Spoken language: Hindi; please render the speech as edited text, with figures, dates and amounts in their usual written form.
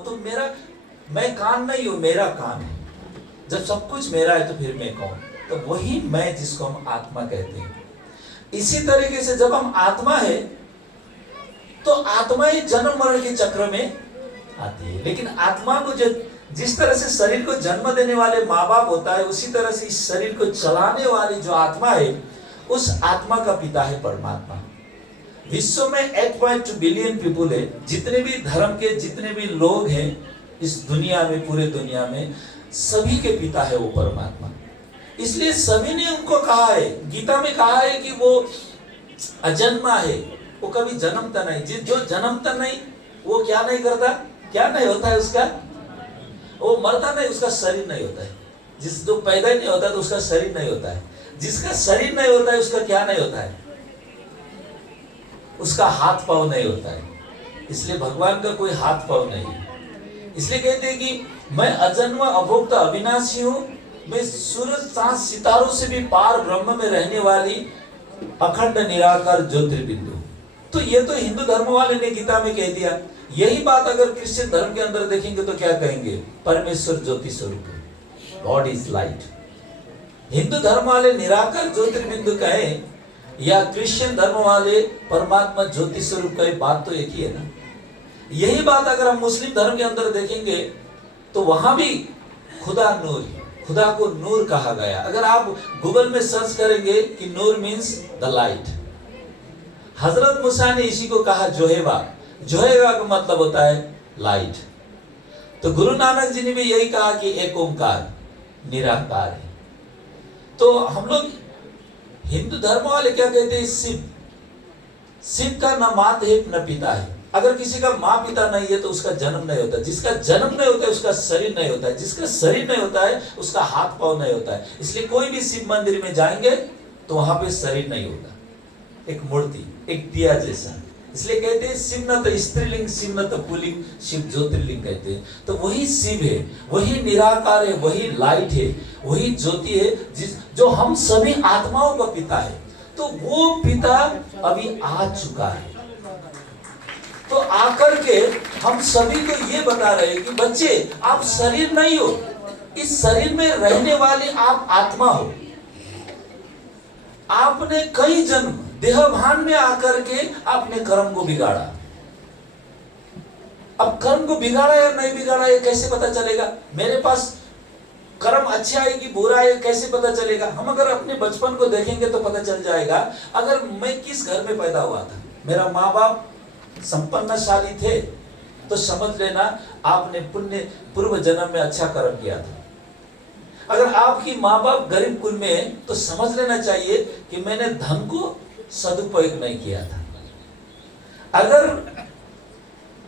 हूं तो मैं कान नहीं हूं, मेरा कान है। जब सब कुछ मेरा है तो फिर मैं कौन? तो वही मैं जिसको हम आत्मा कहते हैं। इसी तरीके से जब हम आत्मा है तो आत्मा ही जन्म मरण के चक्र में आती है। लेकिन आत्मा को जिस तरह से शरीर को जन्म देने वाले माँ बाप होता है, उसी तरह से इस शरीर को चलाने वाली जो आत्मा है, उस आत्मा का पिता है परमात्मा। विश्व में 8.2 बिलियन पीपुल है। जितने भी धर्म के जितने भी लोग हैं इस दुनिया में, पूरे दुनिया में, सभी के पिता है वो परमात्मा। इसलिए सभी ने उनको कहा है, गीता में कहा है कि वो अजन्मा है, वो कभी जन्मता नहीं। जो जन्मता नहीं वो क्या नहीं करता, क्या नहीं होता है उसका, वो मरता नहीं, उसका शरीर नहीं होता है। जो पैदा नहीं होता तो उसका शरीर नहीं होता है। जिसका शरीर नहीं होता है उसका क्या नहीं होता है, उसका हाथ पांव नहीं होता है। इसलिए भगवान का कोई हाथ पांव नहीं है। इसलिए कहते हैं कि मैं अजन्मा अभोक्ता अविनाशी हूं, मैं सूरज चांद सितारों से भी पार ब्रह्म में रहने वाली अखंड निराकार ज्योतिर्बिंदु। तो ये तो हिंदू धर्म वाले ने गीता में कह दिया। यही बात अगर क्रिश्चियन धर्म के अंदर देखेंगे तो क्या कहेंगे, परमेश्वर ज्योति स्वरूप है, गॉड इज लाइट। हिंदू धर्म वाले निराकार ज्योतिर्बिंदु कहें या क्रिश्चियन धर्म वाले परमात्मा ज्योति स्वरूप कहे, बात तो एक ही है ना। यही बात अगर हम मुस्लिम धर्म के अंदर देखेंगे तो वहां भी खुदा नूर, खुदा को नूर कहा गया। अगर आप गूगल में सर्च करेंगे कि नूर मीन्स द लाइट, हजरत मूसा ने इसी को कहा जोहेवा। जोहेवा का मतलब होता है लाइट। तो गुरु नानक जी ने भी यही कहा कि एक ओंकार निराकार है। तो हम लोग हिंदू धर्म वाले क्या कहते हैं, शिव। शिव का न माता है न पिता है। अगर किसी का माँ पिता नहीं है तो उसका जन्म नहीं होता। जिसका जन्म नहीं होता है उसका शरीर नहीं होता है। जिसका शरीर नहीं होता है उसका हाथ पांव नहीं होता है। इसलिए कोई भी शिव मंदिर में जाएंगे तो वहां पे शरीर नहीं होगा, एक मूर्ति, एक दिया जैसा। इसलिए कहते हैं शिव न तो स्त्रीलिंग, शिव न तो पुल्लिंग, शिव ज्योतिर्लिंग कहते हैं। तो वही शिव है, वही निराकार है, वही लाइट है, वही ज्योति है जो हम सभी आत्माओं का पिता है। तो वो पिता अभी आ चुका है। तो आकर के हम सभी को ये बता रहे हैं कि बच्चे आप शरीर नहीं हो, इस शरीर में रहने वाले आप आत्मा हो। आपने कई जन्म देहभान में आकर के आपने कर्म को बिगाड़ा। अब कर्म को बिगाड़ा या नहीं बिगाड़ा ये कैसे पता चलेगा? मेरे पास कर्म अच्छा है कि बुरा है कैसे पता चलेगा? हम अगर अपने बचपन को देखेंगे तो पता चल जाएगा। अगर मैं किस घर में पैदा हुआ था, मेरा माँ बाप संपन्नशाली थे तो समझ लेना आपने पूर्व जन्म में अच्छा कर्म किया था। अगर आपकी माँ बाप गरीब कुल में है तो समझ लेना चाहिए कि मैंने धन को सदुपयोग नहीं किया था। अगर